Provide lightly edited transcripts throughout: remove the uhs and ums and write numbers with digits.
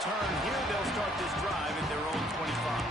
return. Here they'll start this drive at their own 25.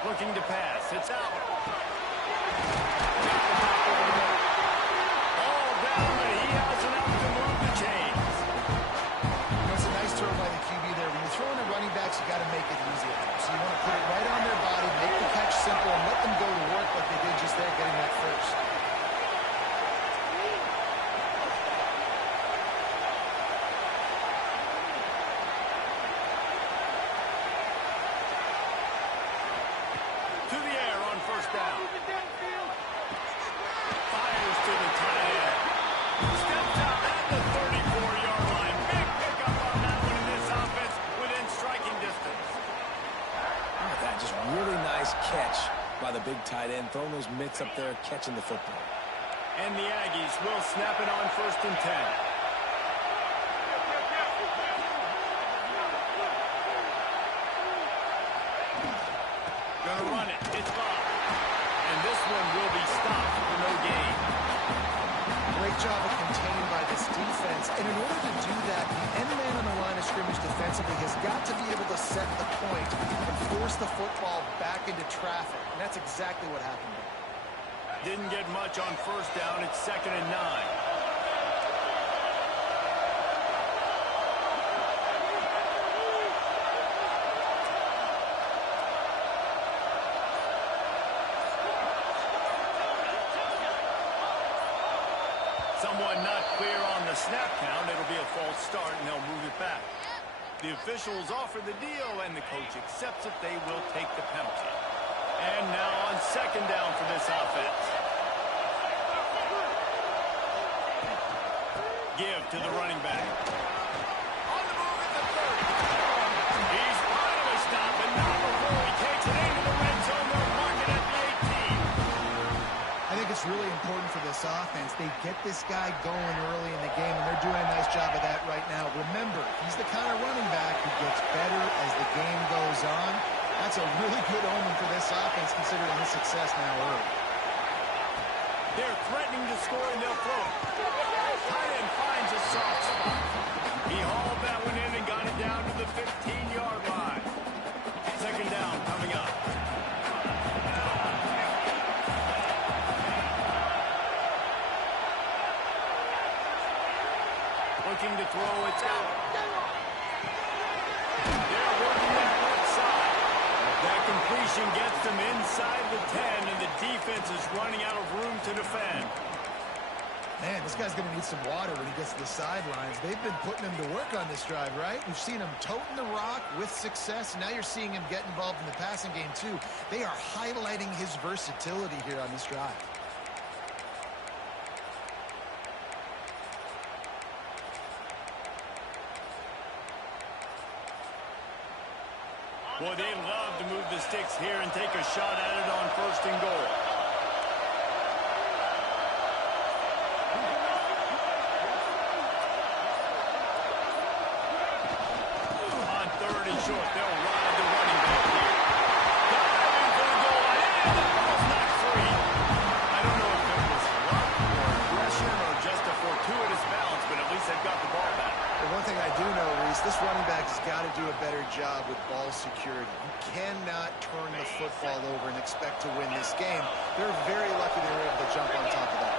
Looking to pass. It's out. All down, and he has enough to move the chains. It's a nice throw by the QB there. When you're throwing the running backs, you got to make it easy on them. So you want to put it right on their body, make the catch simple, and let them go to work like they did just there, getting that first. Down. Fires to the tight end. Steps out at the 34-yard line. Big pickup on that one in this offense within striking distance. Look at that, just really nice catch by the big tight end, throwing those mitts up there, catching the football. And the Aggies will snap it on 1st and 10. Gonna run it. It's Bob. And this one will be stopped for no gain. Great job of contained by this defense. And in order to do that, the end man on the line of scrimmage defensively has got to be able to set the point and force the football back into traffic. And that's exactly what happened there. Didn't get much on 1st down. It's 2nd and 9. Someone not clear on the snap count. It'll be a false start, and they'll move it back. The officials offer the deal, and the coach accepts it. They will take the penalty. And now on 2nd down for this offense. Give to the running back. On the move at the 30. He's finally stopped, and not before he takes it into the red zone. They'll mark it at the 18. I think it's really important for this offense. They get this guy going early in the game, and they're doing a nice job of that right now. Remember, he's the kind of running back who gets better as the game goes on. That's a really good omen for this offense, considering his success now early. They're threatening to score, and they'll throw it. Tight end finds a soft spot. He hauled that one in and got it down to the 15-yard line. 2nd down coming up. Looking to throw, it's out. They're working that left side. That completion gets them inside the 10, and the defense is running out of room to defend. Man, this guy's going to need some water when he gets to the sidelines. They've been putting him to work on this drive, right? We've seen him toting the rock with success, and now you're seeing him get involved in the passing game, too. They are highlighting his versatility here on this drive. Boy, they love to move the sticks here and take a shot at it on 1st and goal. On 3rd and short, they'll ride the running back here. Diving for the goal line, and the ball's not free. I don't know if it was luck or aggression or just a fortuitous balance, but at least they've got the ball back. The one thing I do know, Reese, this running back has got to do a better job with ball security. You cannot turn the football over and expect to win this game. They're very lucky they were able to jump on top of that.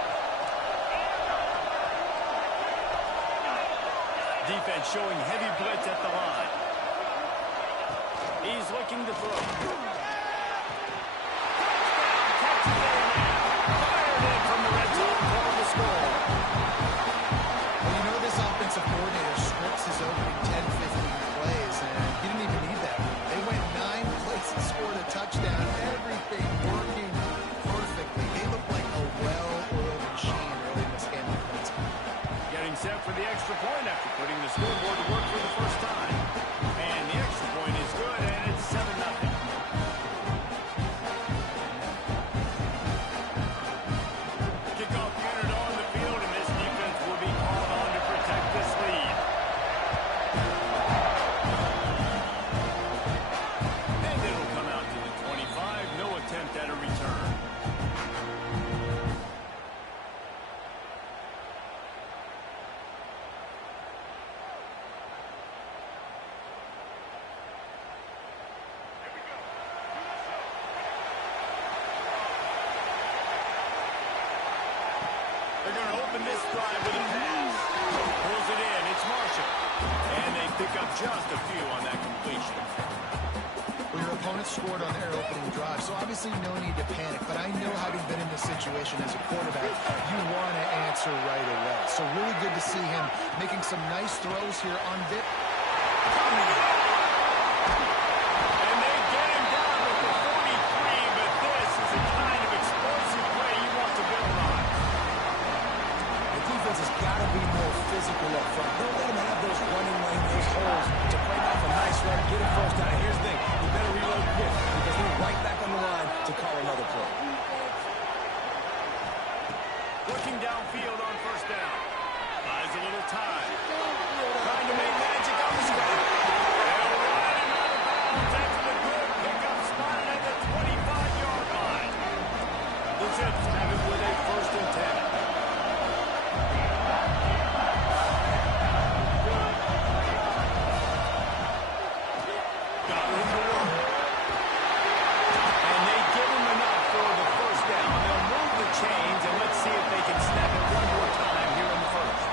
Defense showing heavy blitz at the line. He's looking to throw. Fired in from the red zone for the score. Well, you know this offensive coordinator scripts his opening 10, 15 plays, and he didn't even need that. They went 9 plays and scored a touchdown. Everything working perfectly. They look the extra point after putting the scoreboard to work for the first time. And the extra point is good, and it's 7-0. Kickoff unit on the field, and this defense will be called on to protect this lead. And it'll come out to the 25. No attempt at a return. They're going to open this drive with a pass. Pulls it in. It's Marshall. And they pick up just a few on that completion. Well, your opponent scored on their opening drive, so obviously no need to panic. But I know, having been in this situation as a quarterback, you want to answer right away. So really good to see him making some nice throws here on Vic. And they get him down with the 43, but this is the kind of explosive play you want to build on. The defense has got to be more physical up front. Don't let them have those running lane, those holes to break off a nice run, get a first down. Here's the thing, you better reload quick because they're right back on the line to call another play. Looking downfield on first down. Buys a little time. Trying to make magic on the screen. They'll run him out of bounds after the good pickup spotted at the 25-yard line. The Zips have it with a 1st and 10. Got room to work. And they give him enough for the first down. They'll move the chains, and let's see if they can snap it one more time here in the first.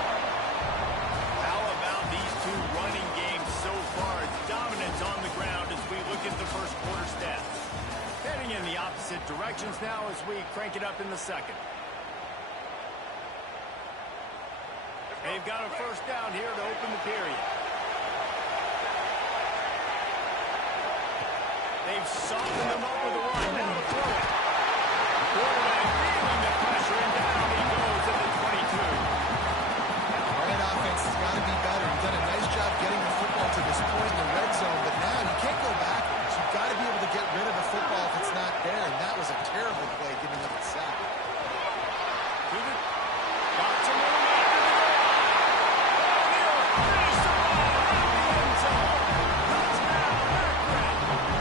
How about these two running games so far? It's dominance on the ground as we look at the first quarter stats. Heading in the opposite directions now as we crank it up in the second. They've got a first down here to open the period. They've softened them up with a run. Now to throw it. Quarterback feeling the pressure, and down he goes at the 22. That offense has got to be better. You've done a nice job getting the football to this point in the red zone, but now you can't go backwards. You've got to be able to get rid of the football if it's not there, and that was a terrible play giving up the sack. Got to move after the goal. And he'll finish the ball around the end zone. Touchdown, Akron.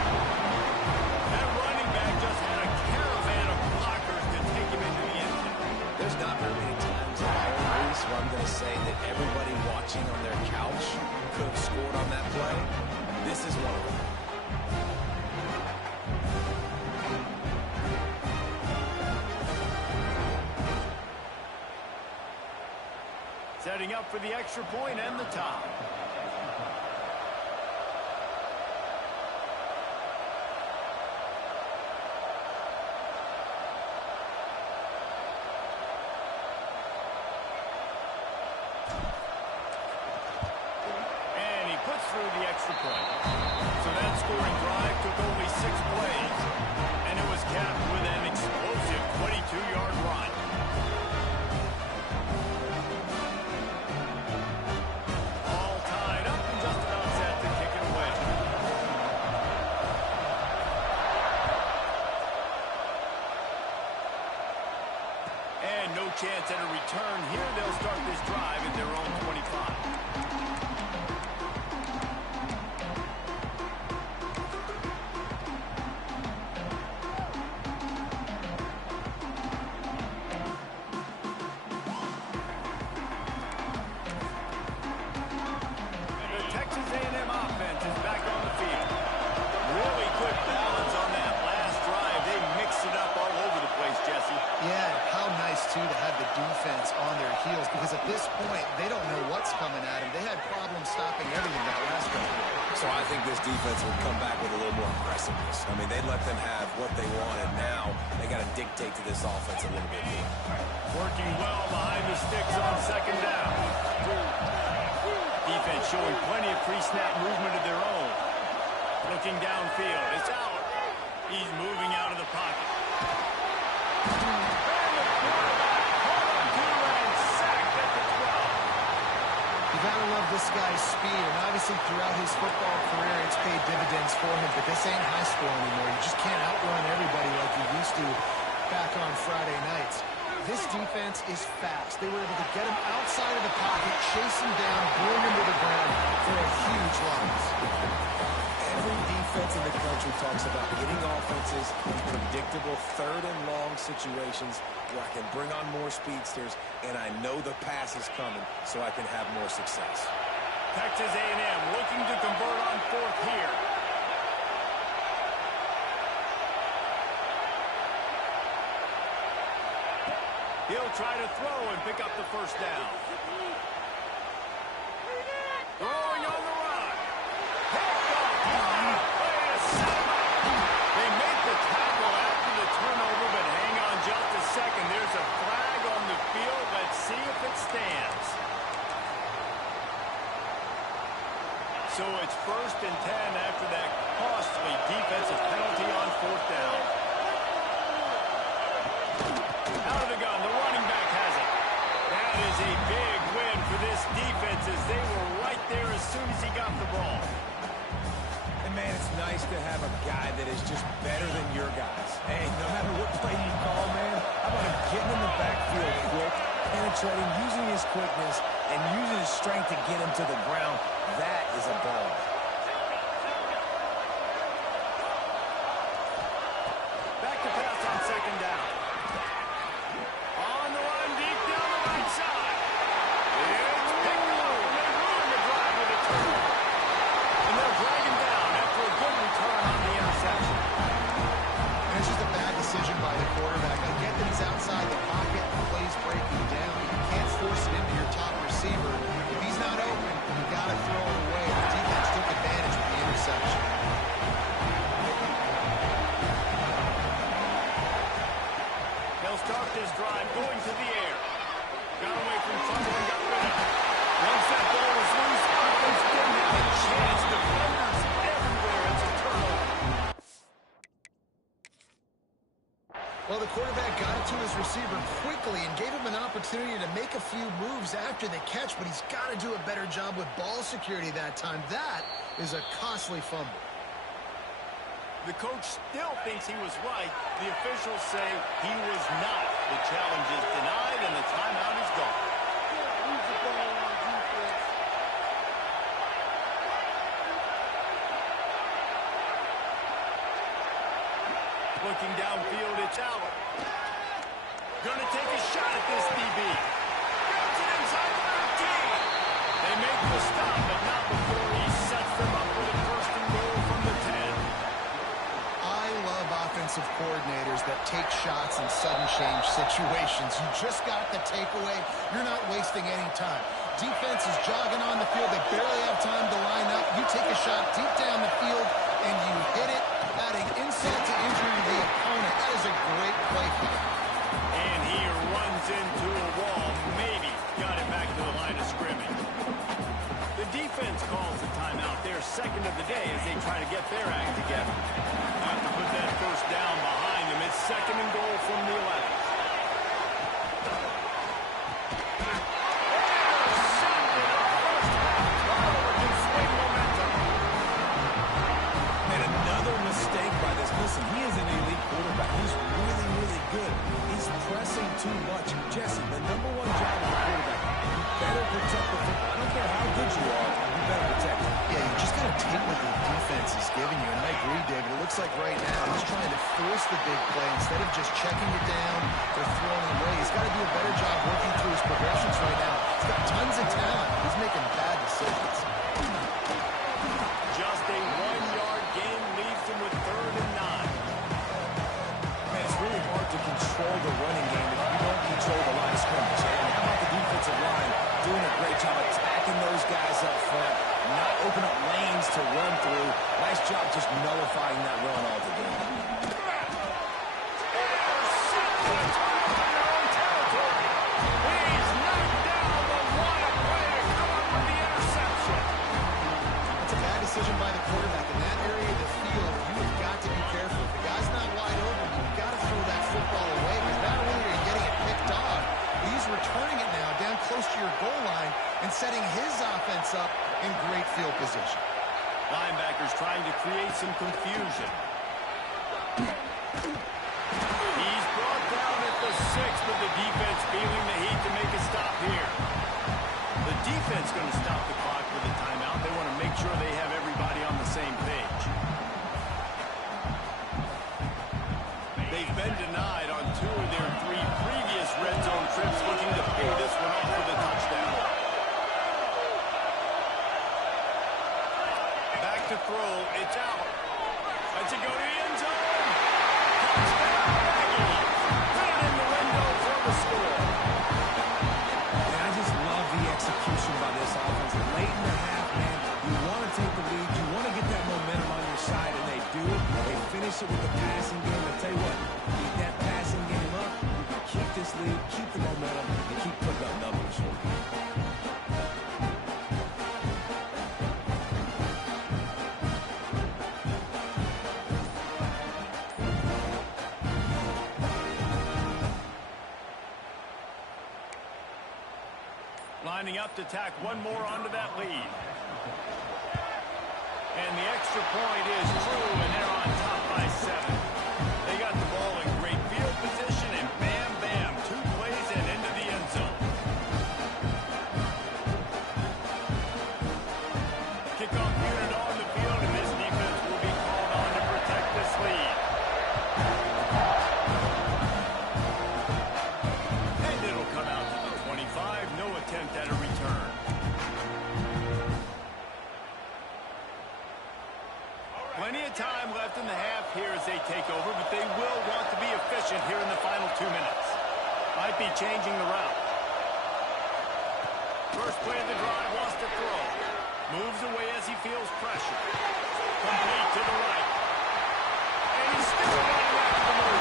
That running back just had a caravan of blockers to take him into the end zone. There's not very many times in the whole race where I'm going to say that everybody watching on their couch could have scored on that play. This is one of them. Setting up for the extra point and the tie. And he puts through the extra point. So that scoring drive took only 6 plays. And it was capped with an explosive 22-yard run. All tied up and just about set to kick it away. And no chance at a return here. They'll start this drive at their own 25. The Texas A&M offense is back on the field. Really good balance on that last drive. They mixed it up all over the place, Jesse. Yeah, how nice, too, to have the defense on their heels, because at this point, they don't know what's coming at them. They had problems stopping everything that last drive. So I think this defense would come back with a little more aggressiveness. I mean, they let them have what they wanted. Now they got to dictate to this offense a little bit more. Working well behind the sticks on second down. Defense showing plenty of pre-snap movement of their own. Looking downfield. It's out. He's moving out of the pocket. And the quarterback hauled to and sacked at the 12. You gotta love this guy's speed, and obviously throughout his football career, it's paid dividends for him, but this ain't high school anymore. You just can't outrun everybody like you used to back on Friday nights. This defense is fast. They were able to get him outside of the pocket, chase him down, bring him to the ground for a huge loss. Every defense in the country talks about getting offenses in predictable third and long situations where I can bring on more speedsters and I know the pass is coming so I can have more success. Texas A&M looking to convert on fourth here. He'll try to throw and pick up the first down. Throwing on the run. They make the tackle after the turnover, but hang on just a second. There's a flag on the field. Let's see if it stands. So it's 1st and 10 after that costly defensive penalty on fourth down. Out of the gun, the running back has it. That is a big win for this defense as they were right there as soon as he got the ball. And, man, it's nice to have a guy that is just better than your guys. Hey, no matter what play you call, man, how about him getting in the backfield quick, penetrating, using his quickness, and using his strength to get him to the ground. That is a ball. Back to pass on second down. On the run deep down the right side. It's picked up, and they ruin the drive with a turnover. And they'll drag him down after a good return on the interception. And it's just a bad decision by the quarterback. I get that he's outside the pocket, the play's breaking down. You can't force it into your top receiver. If he's not open, you got to throw it away. The defense took advantage with the interception. They'll start this drive going to the air. Got away from trouble and got rid of it. Once that ball was loose, offense didn't have a chance. Defenders everywhere. It's a turnover. Well, the quarterback got it to his receiver quickly and gave him an opportunity to make a few moves after the catch, but he's got to do a better job with ball security that time. That is a costly fumble. The coach still thinks he was right. The officials say he was not. The challenge is denied, and the timeout is gone. Looking downfield, it's Allen. Gonna take a shot at this DB. Grabs it inside 13. They make the stop, but not before he sets them up with a 1st and goal from the 10. I love offensive coordinators that take shots in sudden change situations. You just got the takeaway. You're not wasting any time. Defense is jogging on the field. They barely have time to line up. You take a shot deep down the field, and you hit it, adding insult to injury to the opponent. That is a great play. And he runs into a wall. Maybe got it back to the line of scrimmage. The defense calls the timeout. Their 2nd of the day as they try to get their act together. Have to put that first down behind them. It's 2nd and goal from the 11. And another mistake by this. Listen, he is an elite quarterback. He's really, really good. He's pressing too much. Jesse, the number one job of the quarterback, you better protect the football. I don't care how good you are, you better protect it. Yeah, you just got to take what the defense is giving you. And I agree, David. It looks like right now he's trying to force the big play instead of just checking it down or throwing it away. He's got to do a better job working through his progressions right now. He's got tons of talent. He's making bad decisions. Just a 1-yard gain leaves him with 3rd and 9. Man, it's really hard to control the running game if you don't control the line of scrimmage. And how about the defensive line doing a great job attacking those guys up front, not open up lanes to run through. Nice job just nullifying that run altogether. He's knocked down, but what a play to come up with the interception. It's a bad decision by the quarterback. In that area of the field, you've got to be careful. If the guy's not wide open, you've got to throw that football away because not only are you getting it picked off, but he's returning it now down close to your goal line and setting his sets up in great field position. Linebackers trying to create some confusion. He's brought down at the 6, but the defense feeling the heat to make a stop here. The defense going to stop the clock with a timeout. They want to make sure they have everybody on the same page. They've been denied on 2 of their 3 previous red zone trips, looking to pay this one off with a touchdown. Back to throw. It's out. Let's it go to the end zone. Touchdown, Aggies. Put it in the window for the score. And I just love the execution by this offense. Late in the half, man, you want to take the lead. You want to get that momentum on your side, and they do. They finish it with the passing game. I tell you what, keep that passing game up. You can keep this lead, keep the momentum, and keep putting up numbers. Lining up to tack one more onto that lead. And the extra point is true, and they're on top by 7. They got the ball in great field position, and bam, bam, 2 plays and into the end zone. Kickoff unit on the field, and this defense will be called on to protect this lead. And it'll come out to the 25. No attempt at a return. Plenty of time left in the half here as they take over, but they will want to be efficient here in the final 2 minutes. Might be changing the route. First play of the drive, wants to throw. Moves away as he feels pressure. Complete to the right. And he's still running after the move.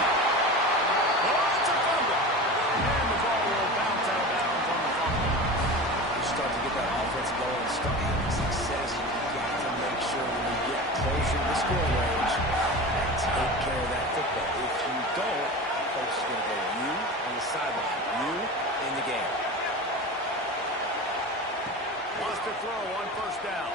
Oh, it's a fumble. And the ball will bounce out of bounds on the fumble. You start to get that offense going and start having success. You've got to make sure when you get closer to the scoring range, take care of that football. If you don't, coach is going to go you on the sideline, you in the game. Wants to throw on first down.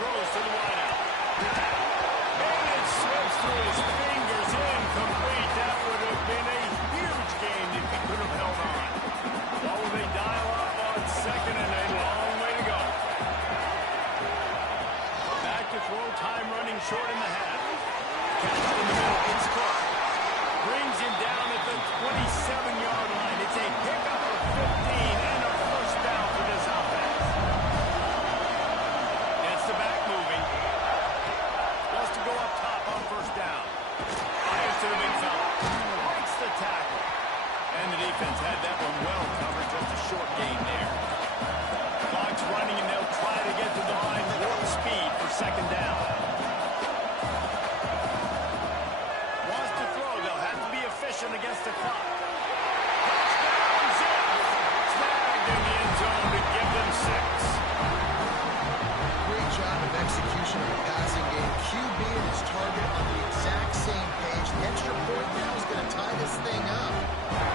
Throws to the wideout. And it slips through his fingers, incomplete. That would have been a huge game if he could have held on. Oh, they dial up on second and a long way to go. Back to throw, time running short in the half. Catch in the middle, it's caught. Brings him down at the 27-yard line. It's a pickup of 15 and a first down for this offense. Gets the back moving. Wants to go up top on first down. Fires to the big fella. Breaks the tackle. And the defense had that one well covered. Just a short gain there. Clock's running, and they'll try to get to the line warp speed for second down. Wants to throw. They'll have to be efficient against the clock. Touchdown, zip. Snagged in the end zone to give them 6. Great job of execution of the passing game. QB and his target on the exact same page. The extra point now is going to tie this thing up.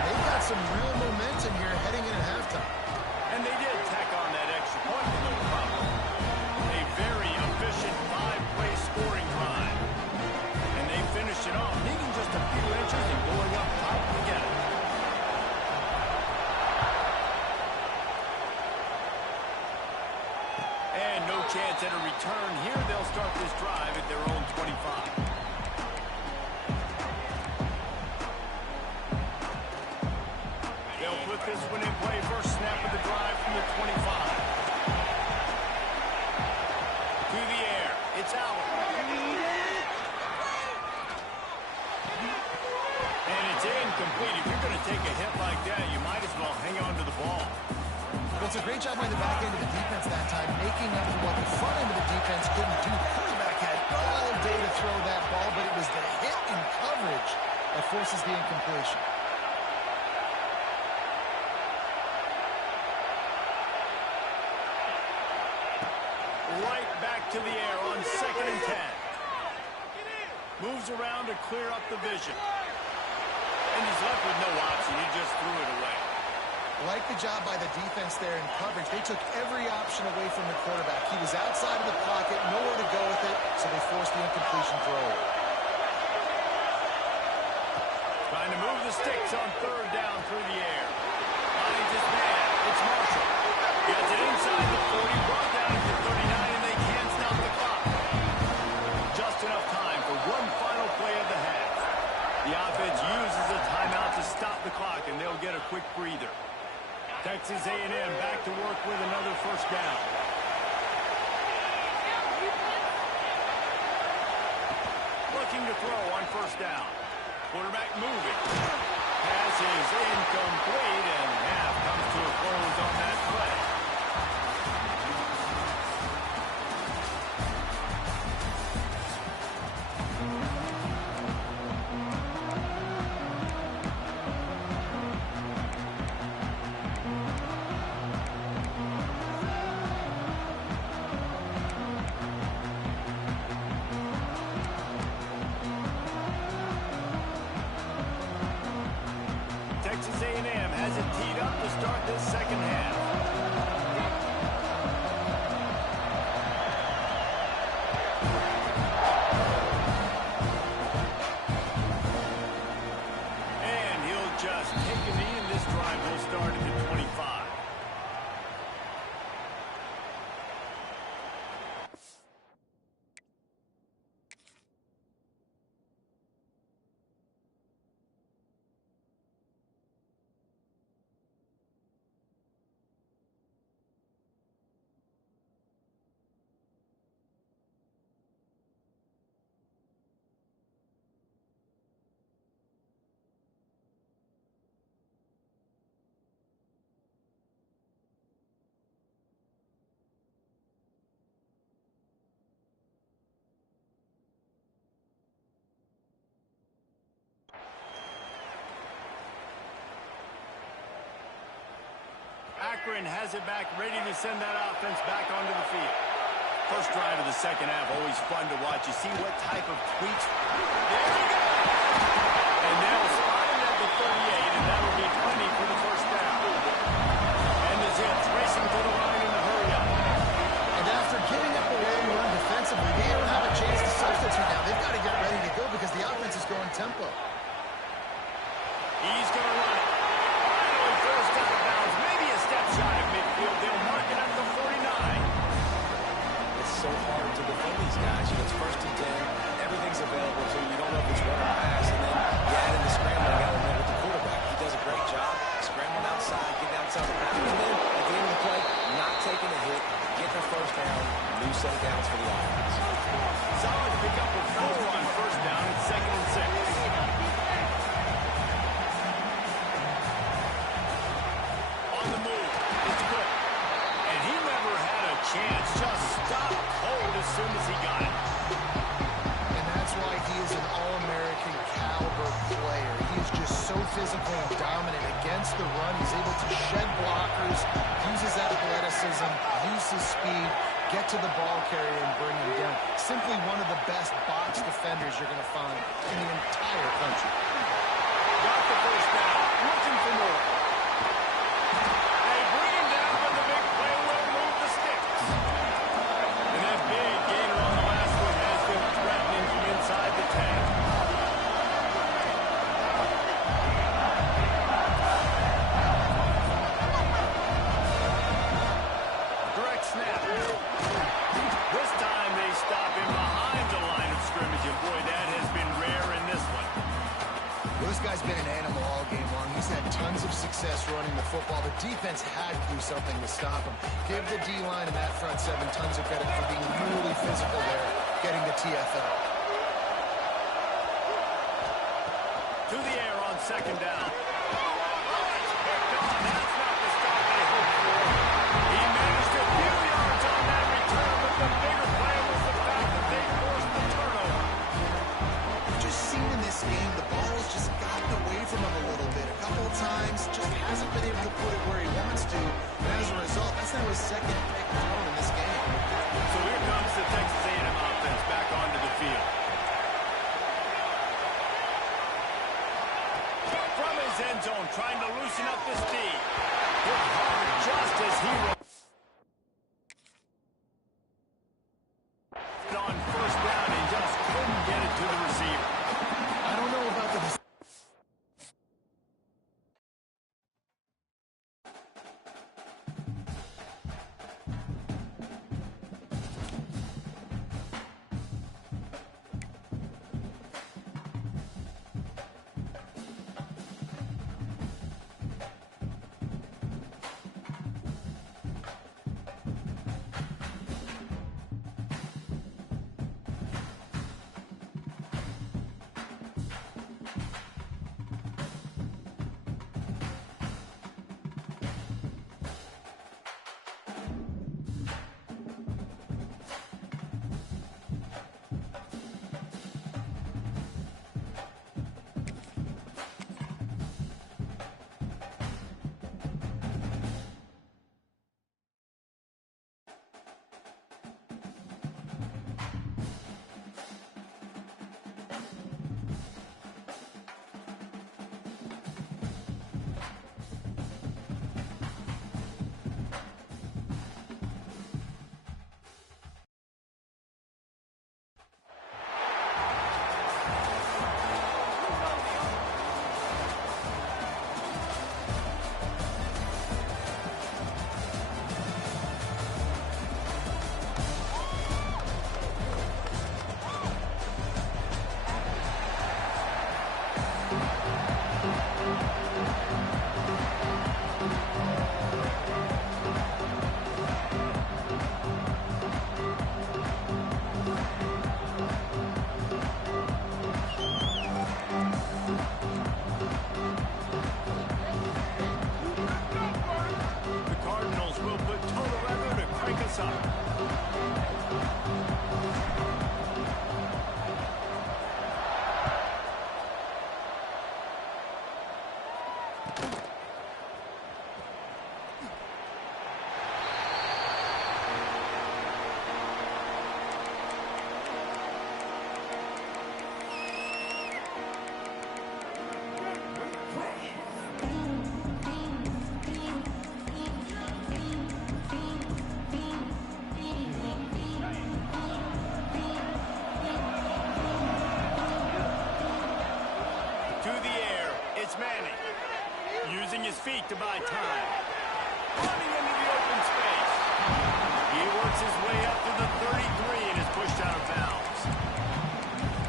They've got some real momentum here heading in at halftime. And they did tack on that extra point with no problem. A very efficient 5-play scoring drive. And they finish it off, needing just a few inches and going up top to get it. And no chance at a return here. They'll start this drive at their own 25. They'll put this one in play. First snap of the drive from the 25. To the air. It's out. And it's incomplete. If you're going to take a hit like that, you might as well hang on to the ball. Well, it's a great job by the back end of the defense that time, making up for what the front end of the defense couldn't do. The quarterback had all day to throw that ball, but it was the hit and coverage that forces the incompletion. Right back to the air on 2nd and 10. Moves around to clear up the vision. And he's left with no option. He just threw it away. Like the job by the defense there in coverage. They took every option away from the quarterback. He was outside of the pocket, nowhere to go with it, so they forced the incompletion throw. Trying to move the sticks on third down through the air. Finds his man. It's Marshall. Gets it inside the 40, brought down to the 39, and they can't stop the clock. Just enough time for one final play of the half. The offense uses a timeout to stop the clock, and they'll get a quick breather. Texas A&M back to work with another first down. Looking to throw on first down. Quarterback moving. Pass is incomplete, and half comes to a close on that play. Texas A&M has it teed up to start this second half. And he'll just take a knee, and this drive will start at the 25. Akron has it back, ready to send that offense back onto the field. First drive of the second half, always fun to watch. You see what type of tweaks. There you go! And they'll spot it at the 38, and that'll be plenty for the first down. And the Zips racing to the line in the hurry-up. And after giving up a long run defensively, they don't have a chance to substitute now. They've got to get ready to go because the offense is going tempo. He's going to run it. Finally forced out of bounds. Maybe a step shot at midfield. They'll mark it at the 49. It's so hard to defend these guys. You know, it's first and 10. Everything's available to you. You don't know if it's run or pass. And then you add in the scrambling element with the quarterback. He does a great job scrambling outside, getting outside the bounds. And then at the end of the play, not taking a hit, getting a first down, new set of downs for the offense. Solid pick up with 4 on first down. It's 2nd and 6. Chance just stopped cold as soon as he got it. And that's why he is an All-American caliber player. He is just so physical and dominant against the run. He's able to shed blockers, uses athleticism, uses speed, get to the ball carrier and bring him down. Simply one of the best box defenders you're going to find in the entire country. Got the first down, looking for more. They bring him down, but the big play will move the sticks. And that big gainer on the last one has been threatening from inside the 10. Direct snap. This time they stop him behind the line of scrimmage, and boy, that has been rare in this one. Well, this guy's been an animal all game long. He's had tons of success running the football. The defense had to do something to stop him. Give the D-line and that front seven tons of credit for being really physical there, getting the TFL. To the air on second down. Oh, it's picked on. That's not the stop they hoped for. He managed a few yards on that return, but the bigger play was the fact that they forced the turnover. We've just seen in this game, the ball has just gotten away from him a little bit. A couple of times, just hasn't been able to put it where he wants to. And as a result, that's now his second pick thrown in this game. So here comes the Texas A&M offense back onto the field. From his feet to buy time. Running into the open space. He works his way up to the 33 and is pushed out of bounds.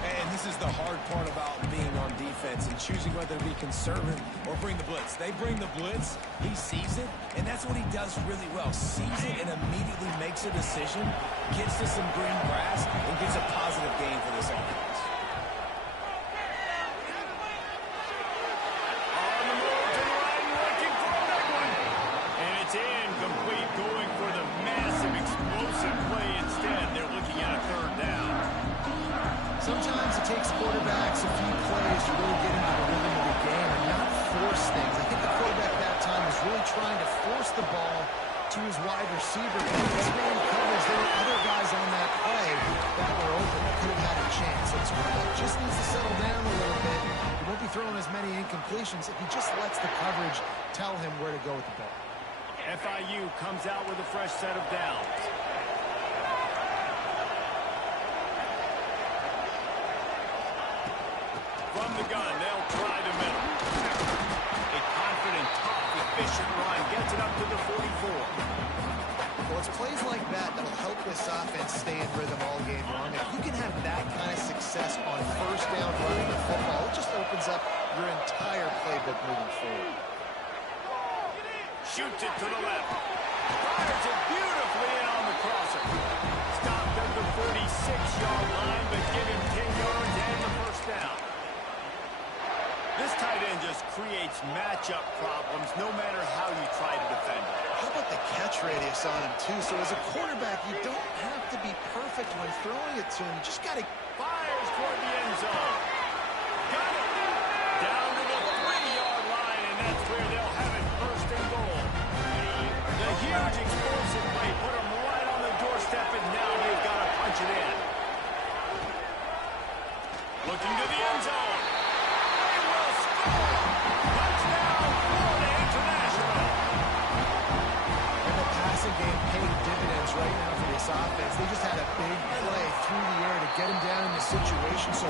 And this is the hard part about being on defense and choosing whether to be conservative or bring the blitz. They bring the blitz, he sees it, and that's what he does really well. Sees it and immediately makes a decision, gets to some green grass, and gets a positive gain for this offense. On the move to the right, looking for a big one. And it's incomplete, going for the massive explosive play instead. They're looking at a third down. Sometimes it takes quarterbacks a few plays to really get into the rhythm of the game and not force things. I think the quarterback that time was really trying to force the ball to his wide receiver. In this man coverage, there were other guys on that play that were open that could have had a chance. So his quarterback just needs to settle down a little bit. He won't be throwing as many incompletions if he just lets the coverage tell him where to go with the ball. FIU comes out with a fresh set of downs. From the gun, they'll try the middle. A confident, tough, efficient run gets it up to the 44. Well, it's plays like that that'll help this offense stay in rhythm all game long. If you can have that kind of success on first down running the football, it just opens up your entire playbook moving forward. Shoots it to the left. Fires it beautifully in on the crosser. Stopped at the 46-yard line, but give him 10 yards and the first down. This tight end just creates matchup problems no matter how you try to defend it. How about the catch radius on him, too? So as a quarterback, you don't have to be perfect when throwing it to him. You just got to... Fires toward the end zone. Got it. Down to the 3-yard line, and that's where they'll have it first and goal. The huge explosive play put them right on the doorstep, and now they've got to punch it in. Looking to the end zone. They will score. Touchdown, Florida International. And the passing game paying dividends right now for this offense. They just had a big play through the air to get him down in the situation. So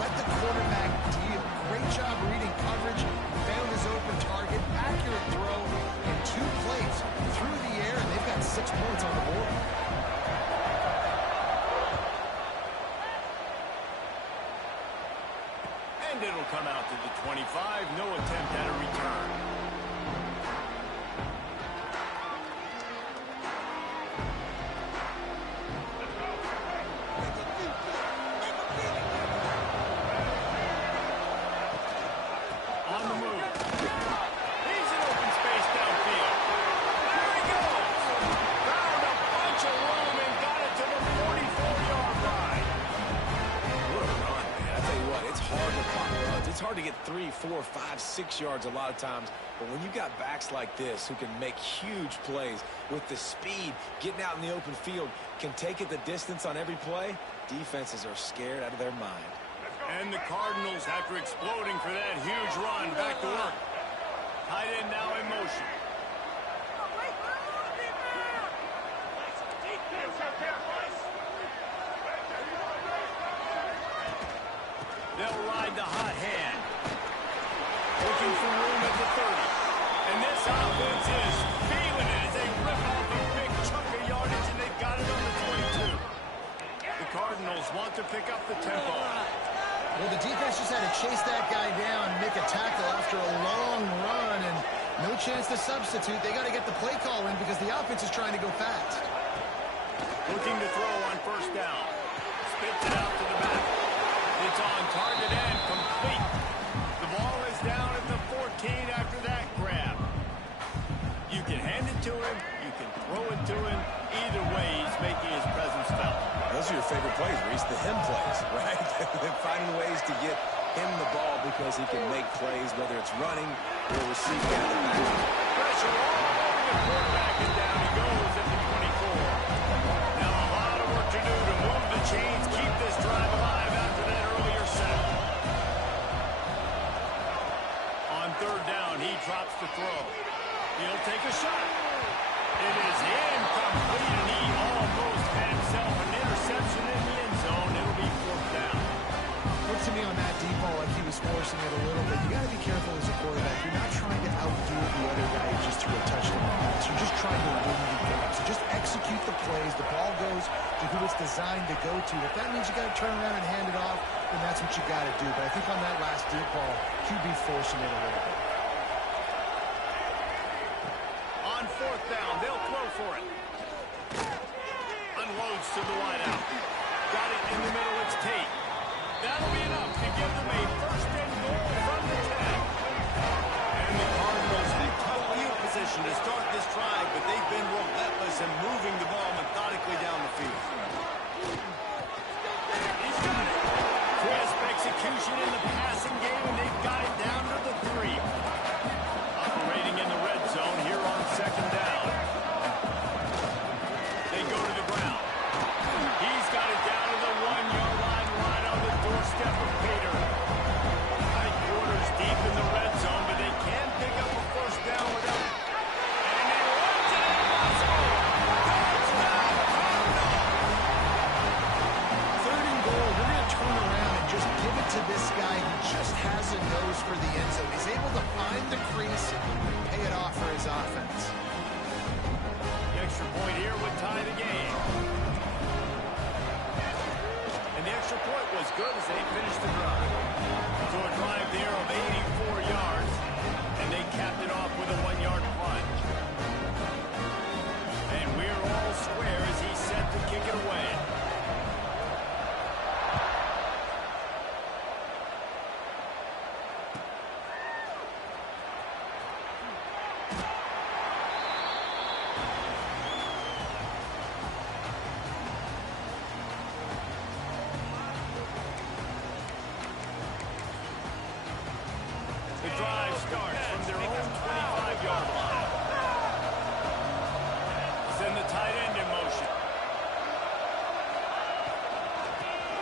let the quarterback deal. Great job reading coverage. Found his open target. Accurate throw. And 2 plays through the air. And they've got 6 points on the board. And it'll come out to the 25. No attempt at a return. On the move. He's in open space downfield. Here he goes. Found a bunch of room and got it to the 44-yard line. What a run, man. I tell you what, it's hard to pop runs. It's hard to get 3, 4, 5, 6 yards a lot of times. But when you got backs like this who can make huge plays with the speed, getting out in the open field, can take it the distance on every play, defenses are scared out of their mind. And the Cardinals, after exploding for that huge run, back to work. Tight end now in motion. They'll ride the hot hand. Looking for room at the 30. And this offense is feeling it as they rip off a big chunk of yardage, and they've got it on the 22. The Cardinals want to pick up the tempo. Well, the defense just had to chase that guy down, make a tackle after a long run, and no chance to substitute. They got to get the play call in because the offense is trying to go fast. Looking to throw on first down. Spits it out to the back. It's on target and complete. The ball is down at the 14 after that grab. You can hand it to him. You can throw it to him. Either way, he's making his presence felt. Those are your favorite plays, Reese, the him plays, right? Finding ways to get him the ball because he can make plays, whether it's running or receiving out of the back. Pressure all over the quarterback, and down he goes at the 24. Now a lot of work to do to move the chains, keep this drive alive after that earlier set. On third down, he drops the throw. He'll take a shot. It is incomplete, and he almost had himself an interception in the end zone. It'll be fourth down. Looked to me on that deep ball like he was forcing it a little bit. You got to be careful as a quarterback. You're not trying to outdo the other plays. The ball goes to who it's designed to go to. If that means you got to turn around and hand it off, then that's what you got to do. But I think on that last deep ball, QB forcing it a little bit. On fourth down, they'll throw for it. Unloads to the wideout. Got it in the middle, it's Tate. That'll be enough to give them a first and goal from the 10. And the Cardinals in tough field position to start this drive, but they've been relentless in moving the ball methodically down the field. He's got it. Crisp execution in the passing game, and they've got it down to the 3. Operating in the red zone here on second down. They go to the ground. He's got it down to the 1-yard line, right on the doorstep of Peter. High quarters deep in the red zone, but they can pick up a first down without. And he runs it impossible. Touchdown, Cardinals. Third and goal, we're going to turn around and just give it to this guy who just has a nose for the end zone. He's able to find the crease and pay it off for his offense. The extra point here would tie the game. And the extra point was good as they finished the drive. So a drive there of 84 yards, and they capped it off with a 1-yard plunge. And we're all square as he's set to kick it away. The drive starts from their own 25-yard line. Send the tight end in motion.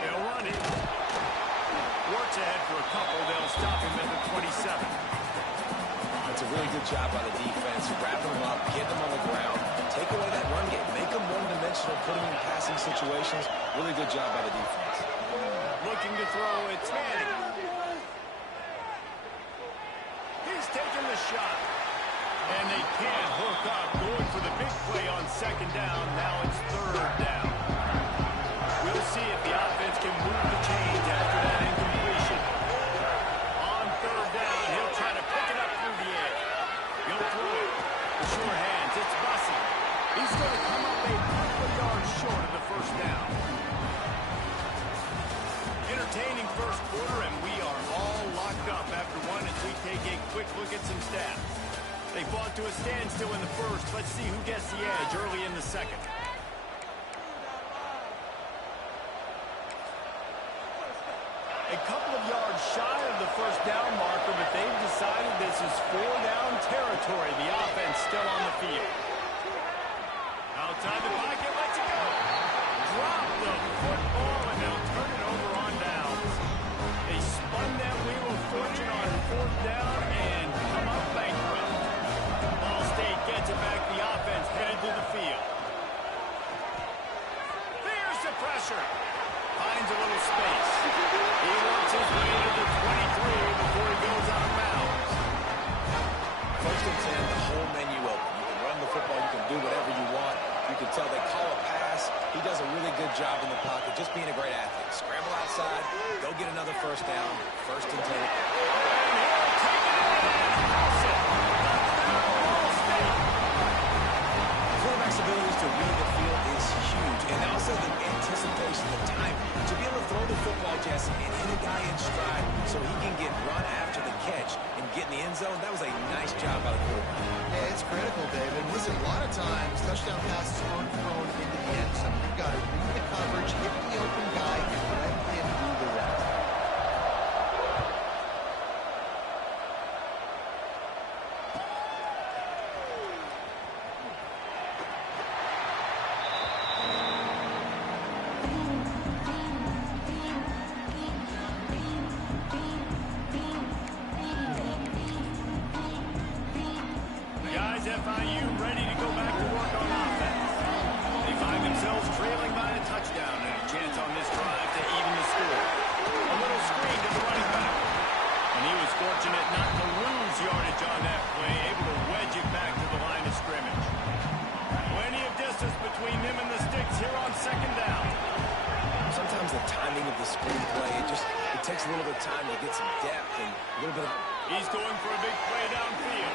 They'll run it. Works ahead for a couple. They'll stop him at the 27. That's a really good job by the defense. Wrapping them up, getting them on the ground, take away that run game, make them one-dimensional, put them in passing situations. Really good job by the defense. Looking to throw, it's Manning. He's taking the shot. And they can't hook up. Going for the big play on second down. Now it's third down. We'll see if the offense can move the chains after that incompletion. On third down, he'll try to pick it up through the air. He'll throw it. The sure hands, it's Bussey. He's going to come up a couple of yards short of the first down. Entertaining first quarter, and we are all locked up after one as we take a quick look at some stats. They fought to a standstill in the first. Let's see who gets the edge early in the second. A couple of yards shy of the first down marker, but they've decided this is 4-down territory. The offense still on the field. Outside the pocket, let's go. Drop the football, and they'll turn it over on downs. They spun that wheel of fortune on fourth down and come up bankrupt. Ball State gets it back. The offense headed to the field. There's the pressure. Finds a little space. He works his way to the 23 before he goes out of bounds. First and 10, the whole menu open. You can run the football, you can do whatever you want. You can tell they call a pass. He does a really good job in the pocket, just being a great athlete. Scramble outside, go get another first down, first and 10. And he'll take it in and house it. Touchdown, Ball State. Quarterback's abilities to read the field is huge, and also the anticipation, the time to be able to throw the football, Jesse, and hit a guy in stride so he can get run after the catch and get in the end zone. That was a nice job by the quarterback. Yeah, it's critical, David. Listen, a lot of times touchdown passes aren't thrown into the end zone. You've got to read the coverage, hit the open guy, and let him do the rest. Guys, FIU ready to go back to work on offense. a little bit of time to get some depth and a little bit of... He's going for a big play downfield.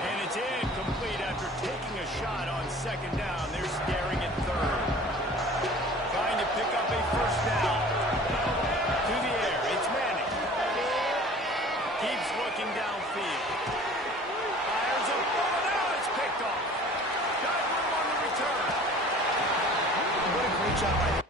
And it's incomplete after taking a shot on second down. They're staring at third. Trying to pick up a first down. To the air, it's Manning. Keeps looking downfield. Fires a ball, now it's picked off. Got room on the return. What a great job by the